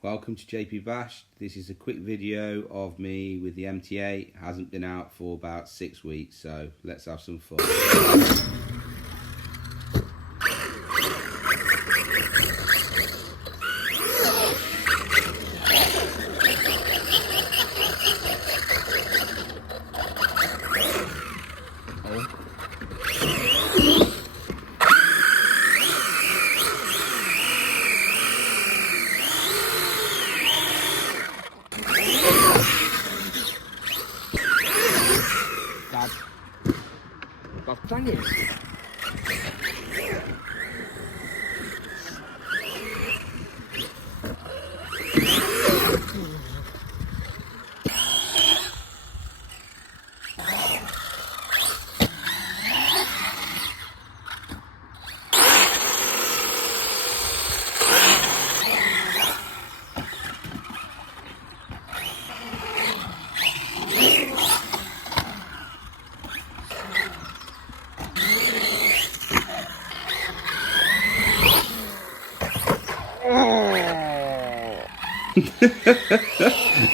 Welcome to JP Bash. This is a quick video of me with the MT8. Hasn't been out for about 6 weeks, so let's have some fun. Bastanie.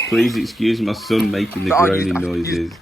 Please excuse my son making the groaning noises.